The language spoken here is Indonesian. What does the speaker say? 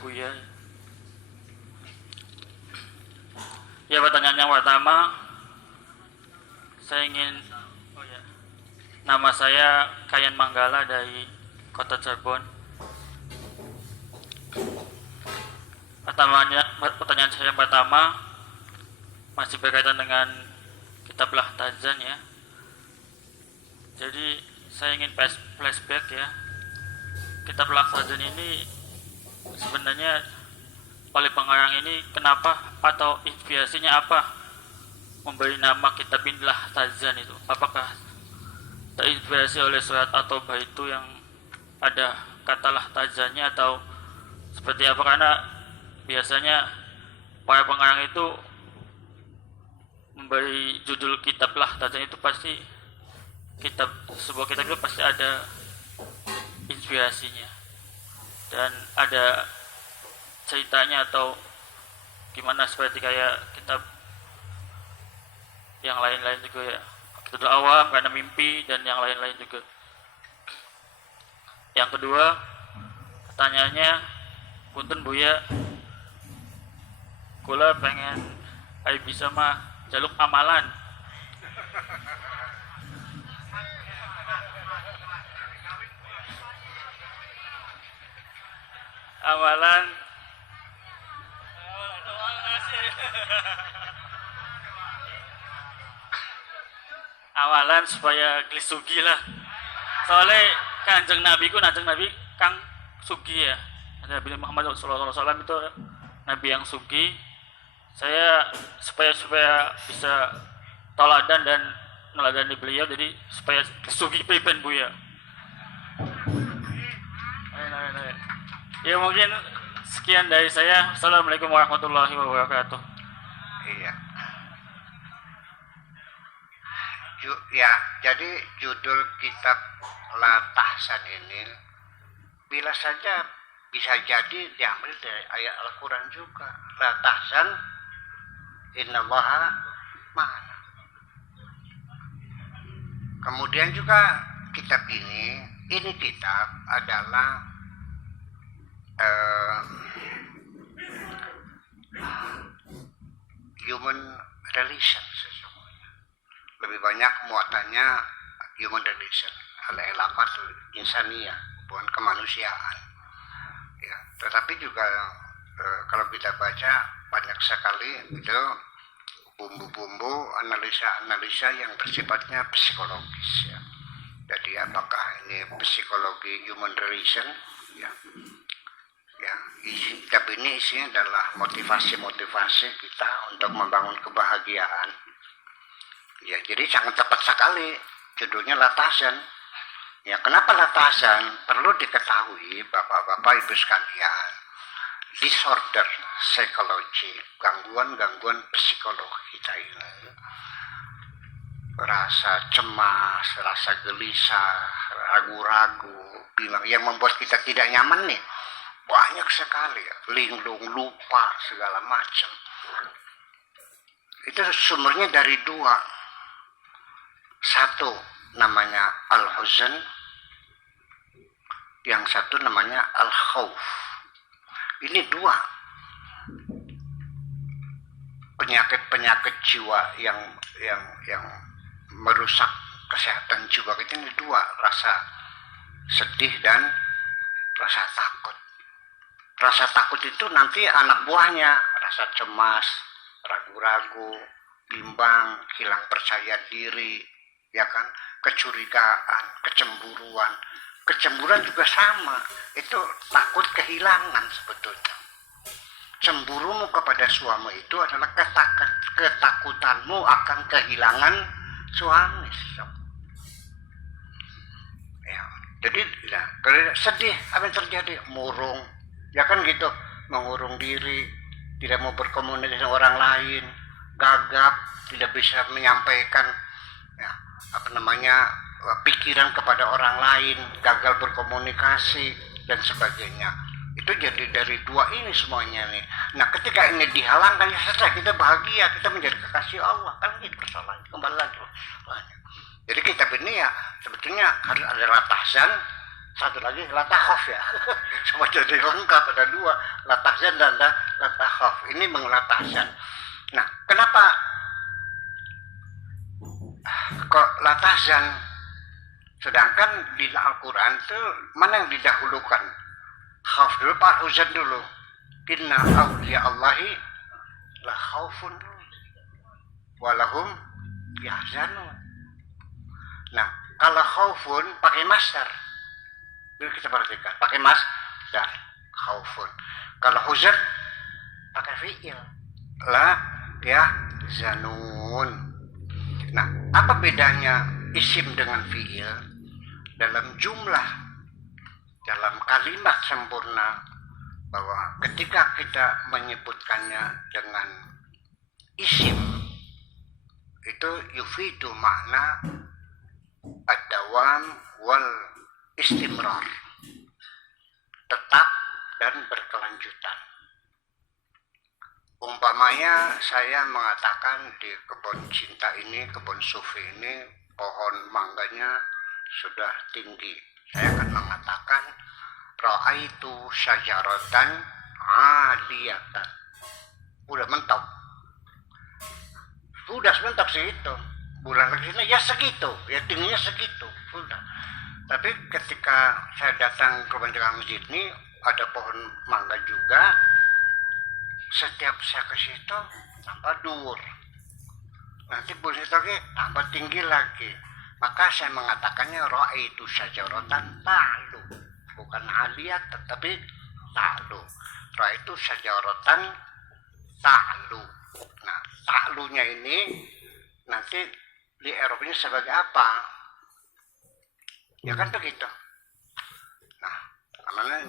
Buya. Ya, pertanyaan yang pertama, saya ingin, nama saya Kayan Manggala dari Kota Cirebon. Pertanyaan saya yang pertama masih berkaitan dengan kitab Lahtazan ya. Jadi saya ingin flashback ya. Kitab Lahtazan ini sebenarnya oleh pengarang ini kenapa atau inspirasinya apa memberi nama kitab ini Lahtazan itu? Apakah terinspirasi oleh surat atau baitu yang ada kata Lahtazannya atau seperti apa? Karena biasanya para pengarang itu memberi judul kitab Lahtazan itu pasti sebuah kitab itu pasti ada inspirasinya dan ada ceritanya atau gimana, seperti kayak kitab yang lain-lain juga ya, kitab awam karena mimpi dan yang lain-lain juga. Yang kedua, pertanyaannya, punten Buya, kula pengen ayo bisa mah jaluk amalan. Amalan supaya gelis sugi lah. Soalnya kanjeng Nabi Kang Sugi ya. Nabi Muhammad SAW itu Nabi yang sugi. Saya supaya bisa toladan dan neladani beliau, jadi supaya sugi pipen Buya. Ya mungkin sekian dari saya. Assalamualaikum warahmatullahi wabarakatuh. Iya. Ya, jadi judul kitab Lahtazan ini bila saja bisa jadi diambil dari ayat Al-Quran juga. Lahtazan innallaha ma'ana. Kemudian juga kitab ini kitab adalah human relation sesungguhnya. Lebih banyak muatannya human relation, al-ilaqat insaniyah, bukan kemanusiaan. Ya, tetapi juga kalau kita baca banyak sekali itu bumbu-bumbu analisa yang bersifatnya psikologis ya. Jadi apakah ini psikologi human relation ya. Ya, kitab ini isinya adalah motivasi kita untuk membangun kebahagiaan. Ya, jadi sangat tepat sekali judulnya Lahtazan. Ya, kenapa Lahtazan? Perlu diketahui Bapak-bapak Ibu sekalian, disorder psikologi, gangguan psikologi kita ini, rasa cemas, rasa gelisah, ragu-ragu, bilang yang membuat kita tidak nyaman nih banyak sekali ya, linglung, lupa segala macam. Itu sumbernya dari dua. Satu namanya al-huzn, yang satu namanya al-khauf. Ini dua penyakit jiwa yang merusak kesehatan jiwa kita. Ini dua, rasa sedih dan rasa takut. Rasa takut itu nanti anak buahnya rasa cemas, ragu-ragu, bimbang, hilang percaya diri, ya kan, kecurigaan, kecemburuan. Kecemburuan juga sama, itu takut kehilangan sebetulnya. Cemburumu kepada suami itu adalah ketakutanmu akan kehilangan suami. Ya, jadi ya, kalau sedih, apa yang terjadi? Murung, ya kan gitu, mengurung diri, tidak mau berkomunikasi dengan orang lain, gagap, tidak bisa menyampaikan ya, pikiran kepada orang lain, gagal berkomunikasi dan sebagainya. Itu jadi dari dua ini semuanya nih. Nah, ketika ini dihalangkan, ya selesai, kita bahagia, kita menjadi kekasih Allah, kan itu persoalan, kembali lagi. Jadi kitab ini ya sebetulnya harus ada Lahtazan satu lagi latahaf ya. Semua jadi lengkap, ada dua, latahzan dan latahaf. Ini mengelatahzan. Nah, kenapa kok latahzan? Sedangkan di Al-Quran itu mana yang didahulukan? Khawf dulu, Pak, huzan dulu. Inna awliya Allahi la khawfun walahum yahzanun. Nah, kalau khawfun pakai masdar. Jadi kita perhatikan, pakai masdar, khawfun. Kalau huzan pakai fi'il. La yahzanun. Nah, apa bedanya isim dengan fi'il? Dalam jumlah, dalam kalimat sempurna, bahwa ketika kita menyebutkannya dengan isim, itu yufidu makna ad-dawam wal istimrar, tetap dan berkelanjutan. Umpamanya saya mengatakan di kebun cinta ini, kebun sufi ini, pohon mangganya sudah tinggi. Saya akan mengatakan ra'aitu syajaratan 'aliyatan. Udah mentok. Udah sementok segitu. Bulan lagi sini ya segitu, ya tingginya segitu. Udah. Tapi ketika saya datang ke Banjarang Masjid ini, ada pohon mangga juga. Setiap saya ke situ tambah dur. Nanti bulan lagi tambah tinggi lagi. Maka saya mengatakannya ra'aitu syajaratan ta'lu. Bukan aliyat tetapi ta'lu. Ra'aitu syajaratan ta'lu. Nah, ta'lunya ini nanti di Eropanya sebagai apa? Ya kan begitu. Nah, namanya